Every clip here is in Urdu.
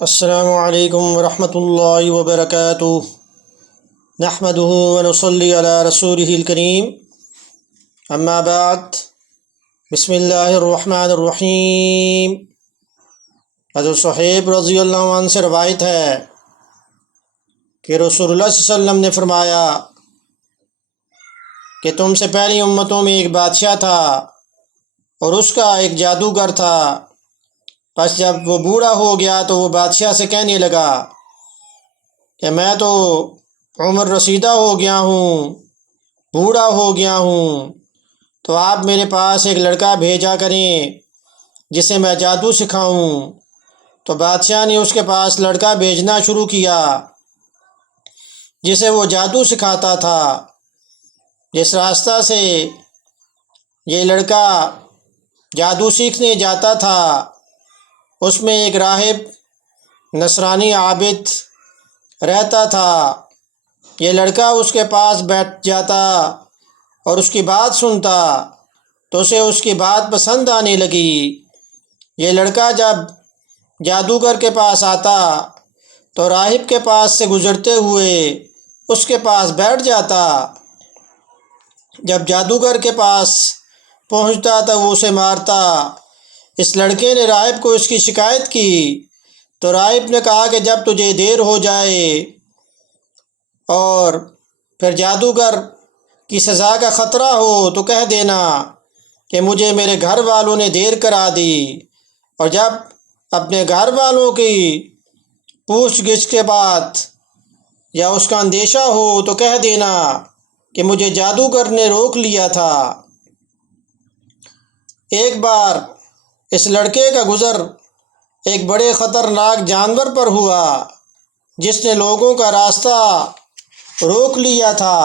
السلام علیکم ورحمۃ اللہ وبرکاتہ۔ نحمدہ ونصلی علی رسولہ الکریم، اما بعد، بسم اللہ الرحمن الرحیم۔ حضرت صہیب رضی اللہ عنہ سے روایت ہے کہ رسول اللہ صلی اللہ علیہ وسلم نے فرمایا کہ تم سے پہلی امتوں میں ایک بادشاہ تھا اور اس کا ایک جادوگر تھا۔ پس جب وہ بوڑھا ہو گیا تو وہ بادشاہ سے کہنے لگا کہ میں تو عمر رسیدہ ہو گیا ہوں، بوڑھا ہو گیا ہوں، تو آپ میرے پاس ایک لڑکا بھیجا کریں جسے میں جادو سکھاؤں۔ تو بادشاہ نے اس کے پاس لڑکا بھیجنا شروع کیا جسے وہ جادو سکھاتا تھا۔ جس راستہ سے یہ لڑکا جادو سیکھنے جاتا تھا اس میں ایک راہب نصرانی عابد رہتا تھا۔ یہ لڑکا اس کے پاس بیٹھ جاتا اور اس کی بات سنتا تو اسے اس کی بات پسند آنے لگی۔ یہ لڑکا جب جادوگر کے پاس آتا تو راہب کے پاس سے گزرتے ہوئے اس کے پاس بیٹھ جاتا۔ جب جادوگر کے پاس پہنچتا تو وہ اسے مارتا۔ اس لڑکے نے راہب کو اس کی شکایت کی تو راہب نے کہا کہ جب تجھے دیر ہو جائے اور پھر جادوگر کی سزا کا خطرہ ہو تو کہہ دینا کہ مجھے میرے گھر والوں نے دیر کرا دی، اور جب اپنے گھر والوں کی پوچھ گچھ کے بعد یا اس کا اندیشہ ہو تو کہہ دینا کہ مجھے جادوگر نے روک لیا تھا۔ ایک بار اس لڑکے کا گزر ایک بڑے خطرناک جانور پر ہوا جس نے لوگوں کا راستہ روک لیا تھا۔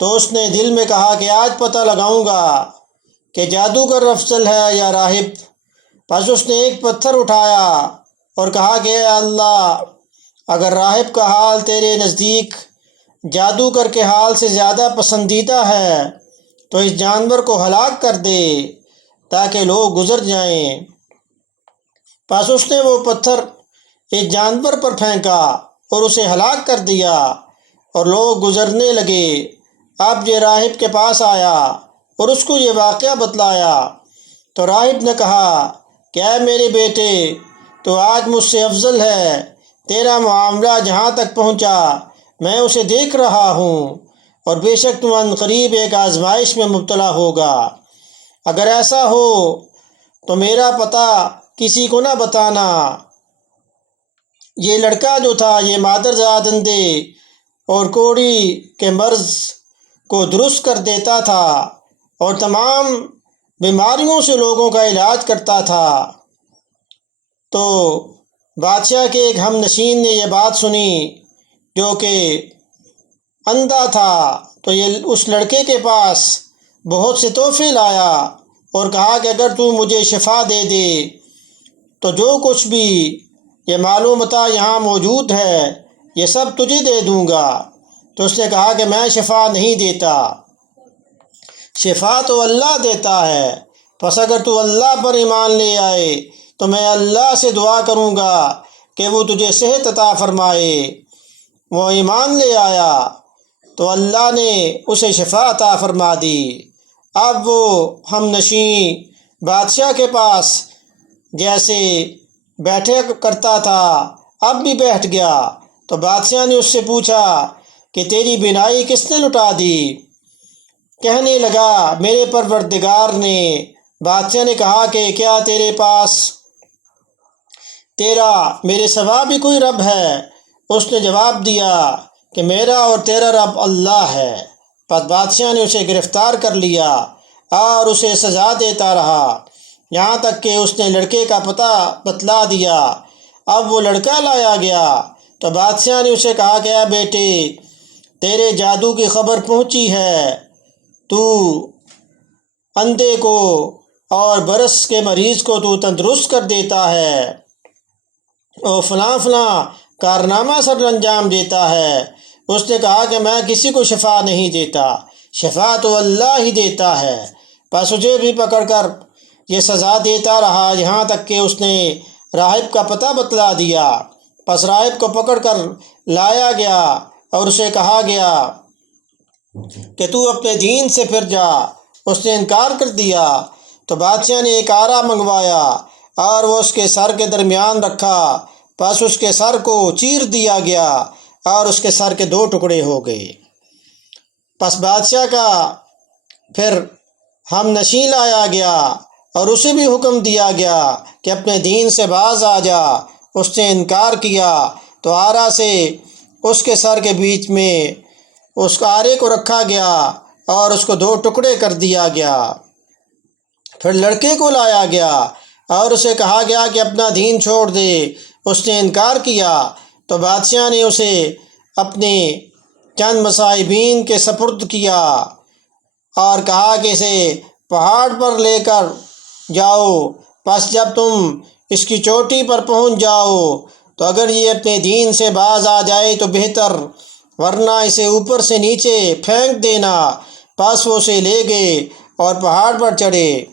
تو اس نے دل میں کہا کہ آج پتہ لگاؤں گا کہ جادوگر افضل ہے یا راہب۔ پس اس نے ایک پتھر اٹھایا اور کہا کہ اے اللہ، اگر راہب کا حال تیرے نزدیک جادوگر کے حال سے زیادہ پسندیدہ ہے تو اس جانور کو ہلاک کر دے تاکہ لوگ گزر جائیں۔ پس اس نے وہ پتھر ایک جانور پر پھینکا اور اسے ہلاک کر دیا اور لوگ گزرنے لگے۔ اب یہ راہب کے پاس آیا اور اس کو یہ واقعہ بتلایا تو راہب نے کہا کہ اے میرے بیٹے، تو آج مجھ سے افضل ہے۔ تیرا معاملہ جہاں تک پہنچا میں اسے دیکھ رہا ہوں، اور بے شک تو عن قریب ایک آزمائش میں مبتلا ہوگا۔ اگر ایسا ہو تو میرا پتہ کسی کو نہ بتانا۔ یہ لڑکا جو تھا یہ مادرزاد اندھے اور کوڑی کے مرض کو درست کر دیتا تھا اور تمام بیماریوں سے لوگوں کا علاج کرتا تھا۔ تو بادشاہ کے ایک ہم نشین نے یہ بات سنی جو کہ اندھا تھا، تو یہ اس لڑکے کے پاس بہت سے تحفے لایا اور کہا کہ اگر تو مجھے شفا دے دے تو جو کچھ بھی یہ مال و متاع یہاں موجود ہے یہ سب تجھے دے دوں گا۔ تو اس نے کہا کہ میں شفا نہیں دیتا، شفا تو اللہ دیتا ہے۔ پس اگر تو اللہ پر ایمان لے آئے تو میں اللہ سے دعا کروں گا کہ وہ تجھے صحت عطا فرمائے۔ وہ ایمان لے آیا تو اللہ نے اسے شفا عطا فرما دی۔ اب وہ ہم نشین بادشاہ کے پاس جیسے بیٹھے کرتا تھا اب بھی بیٹھ گیا۔ تو بادشاہ نے اس سے پوچھا کہ تیری بینائی کس نے لٹا دی؟ کہنے لگا میرے پروردگار نے۔ بادشاہ نے کہا کہ کیا تیرے پاس تیرا میرے سوا بھی کوئی رب ہے؟ اس نے جواب دیا کہ میرا اور تیرا رب اللہ ہے۔ پس بادشاہ نے اسے گرفتار کر لیا اور اسے سزا دیتا رہا یہاں تک کہ اس نے لڑکے کا پتہ بتلا دیا۔ اب وہ لڑکا لایا گیا تو بادشاہ نے اسے کہا کہ اے بیٹے، تیرے جادو کی خبر پہنچی ہے، تو اندھے کو اور برس کے مریض کو تو تندرست کر دیتا ہے اور فلاں فلاں کارنامہ سر انجام دیتا ہے۔ اس نے کہا کہ میں کسی کو شفا نہیں دیتا، شفا تو اللہ ہی دیتا ہے۔ پس اسے بھی پکڑ کر یہ سزا دیتا رہا یہاں تک کہ اس نے راہب کا پتہ بتلا دیا۔ پس راہب کو پکڑ کر لایا گیا اور اسے کہا گیا کہ تو اپنے دین سے پھر جا۔ اس نے انکار کر دیا تو بادشاہ نے ایک آرا منگوایا اور وہ اس کے سر کے درمیان رکھا۔ پس اس کے سر کو چیر دیا گیا اور اس کے سر کے 2 ٹکڑے ہو گئے۔ پس بادشاہ کا پھر ہم نشین لایا گیا اور اسے بھی حکم دیا گیا کہ اپنے دین سے باز آ جا۔ اس نے انکار کیا تو آرا سے اس کے سر کے بیچ میں اس آرے کو رکھا گیا اور اس کو 2 ٹکڑے کر دیا گیا۔ پھر لڑکے کو لایا گیا اور اسے کہا گیا کہ اپنا دین چھوڑ دے۔ اس نے انکار کیا تو بادشاہ نے اسے اپنے چند مصاحبین کے سپرد کیا اور کہا کہ اسے پہاڑ پر لے کر جاؤ۔ پس جب تم اس کی چوٹی پر پہنچ جاؤ تو اگر یہ اپنے دین سے باز آ جائے تو بہتر، ورنہ اسے اوپر سے نیچے پھینک دینا۔ پس وہ اسے لے گئے اور پہاڑ پر چڑھے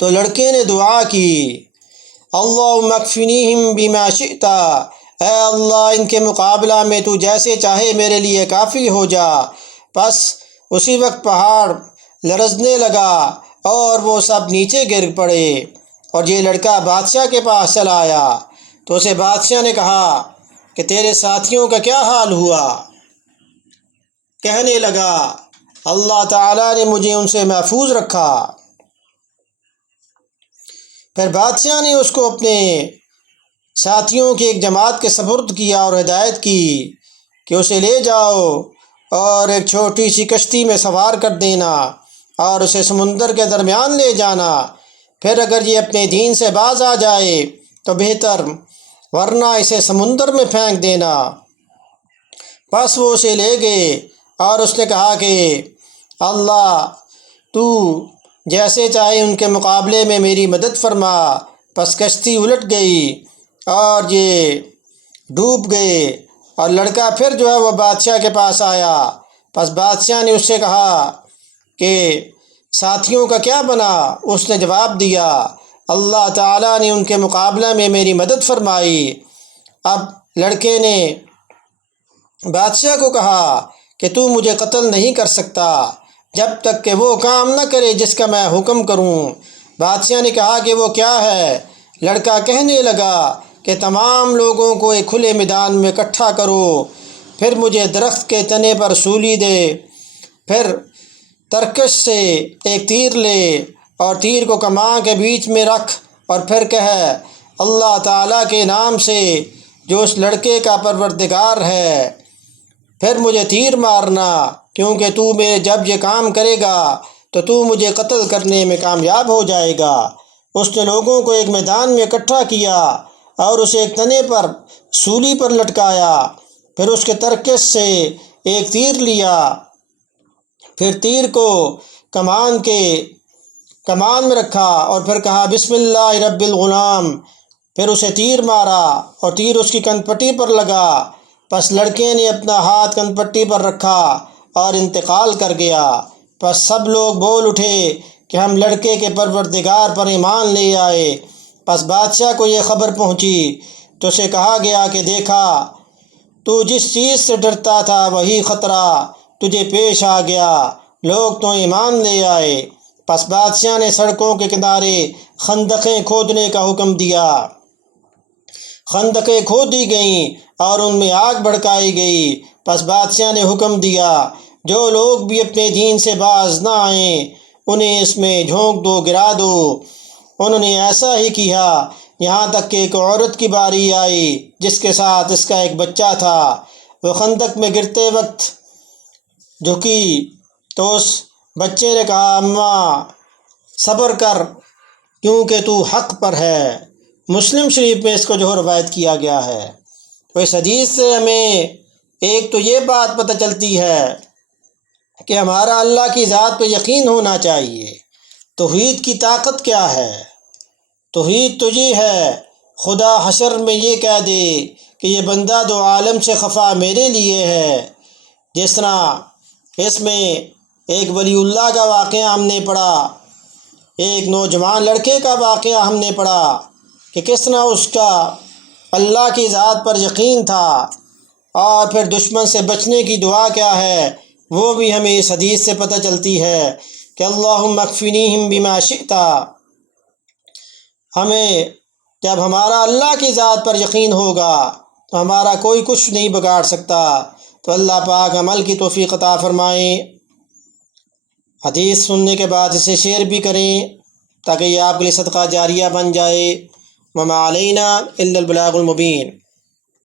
تو لڑکے نے دعا کی، اللہم اکفنیہم بما شئت، اے اللہ ان کے مقابلہ میں تو جیسے چاہے میرے لیے کافی ہو جا۔ پس اسی وقت پہاڑ لرزنے لگا اور وہ سب نیچے گر پڑے اور یہ لڑکا بادشاہ کے پاس چلا آیا تو اسے بادشاہ نے کہا کہ تیرے ساتھیوں کا کیا حال ہوا؟ کہنے لگا، اللہ تعالیٰ نے مجھے ان سے محفوظ رکھا۔ پھر بادشاہ نے اس کو اپنے ساتھیوں کی ایک جماعت کے سپرد کیا اور ہدایت کی کہ اسے لے جاؤ اور ایک چھوٹی سی کشتی میں سوار کر دینا اور اسے سمندر کے درمیان لے جانا۔ پھر اگر یہ اپنے دین سے باز آ جائے تو بہتر، ورنہ اسے سمندر میں پھینک دینا۔ پس وہ اسے لے گئے اور اس نے کہا کہ اللہ تو جیسے چاہے ان کے مقابلے میں میری مدد فرما۔ پس کشتی الٹ گئی اور یہ ڈوب گئے اور لڑکا پھر جو ہے وہ بادشاہ کے پاس آیا۔ پس بادشاہ نے اس سے کہا کہ ساتھیوں کا کیا بنا؟ اس نے جواب دیا، اللہ تعالیٰ نے ان کے مقابلہ میں میری مدد فرمائی۔ اب لڑکے نے بادشاہ کو کہا کہ تو مجھے قتل نہیں کر سکتا جب تک کہ وہ کام نہ کرے جس کا میں حکم کروں۔ بادشاہ نے کہا کہ وہ کیا ہے؟ لڑکا کہنے لگا کہ تمام لوگوں کو ایک کھلے میدان میں اکٹھا کرو، پھر مجھے درخت کے تنے پر سولی دے، پھر ترکش سے ایک تیر لے اور تیر کو کمان کے بیچ میں رکھ اور پھر کہے، اللہ تعالیٰ کے نام سے جو اس لڑکے کا پروردگار ہے، پھر مجھے تیر مارنا، کیونکہ تو میں جب یہ کام کرے گا تو مجھے قتل کرنے میں کامیاب ہو جائے گا۔ اس نے لوگوں کو ایک میدان میں اکٹھا کیا اور اسے ایک تنے پر سولی پر لٹکایا، پھر اس کے ترکش سے ایک تیر لیا، پھر تیر کو کمان میں رکھا اور پھر کہا بسم اللہ رب الغلام، پھر اسے تیر مارا اور تیر اس کی کنپٹی پر لگا۔ پس لڑکے نے اپنا ہاتھ کنپٹی پر رکھا اور انتقال کر گیا۔ پس سب لوگ بول اٹھے کہ ہم لڑکے کے پروردگار پر ایمان لے آئے۔ پس بادشاہ کو یہ خبر پہنچی تو اسے کہا گیا کہ دیکھا، تو جس چیز سے ڈرتا تھا وہی خطرہ تجھے پیش آ گیا، لوگ تو ایمان لے آئے۔ پس بادشاہ نے سڑکوں کے کنارے خندقیں کھودنے کا حکم دیا۔ خندقیں کھودی گئیں اور ان میں آگ بھڑکائی گئی۔ پس بادشاہ نے حکم دیا، جو لوگ بھی اپنے دین سے باز نہ آئیں انہیں اس میں جھونک دو، گرا دو۔ انہوں نے ایسا ہی کیا، یہاں تک کہ ایک عورت کی باری آئی جس کے ساتھ اس کا ایک بچہ تھا۔ وہ خندق میں گرتے وقت جھکی تو اس بچے نے کہا، اماں صبر کر کیونکہ تو حق پر ہے۔ مسلم شریف میں اس کو جو روایت کیا گیا ہے۔ تو اس حدیث سے ہمیں ایک تو یہ بات پتہ چلتی ہے کہ ہمارا اللہ کی ذات پہ یقین ہونا چاہیے۔ توحید کی طاقت کیا ہے؟ توحید تو یہ ہے، خدا حشر میں یہ کہہ دے کہ یہ بندہ دو عالم سے خفا میرے لیے ہے۔ جس طرح اس میں ایک ولی اللہ کا واقعہ ہم نے پڑھا، ایک نوجوان لڑکے کا واقعہ ہم نے پڑھا کہ کس طرح اس کا اللہ کی ذات پر یقین تھا، اور پھر دشمن سے بچنے کی دعا کیا ہے وہ بھی ہمیں اس حدیث سے پتہ چلتی ہے کہ اللہم اکفنیہم بما شئت۔ ہمیں جب ہمارا اللہ کی ذات پر یقین ہوگا تو ہمارا کوئی کچھ نہیں بگاڑ سکتا۔ تو اللہ پاک عمل کی توفیق عطا فرمائیں۔ حدیث سننے کے بعد اسے شیئر بھی کریں تاکہ یہ آپ کے لیے صدقہ جاریہ بن جائے۔ وما علینا الا البلاغ المبین۔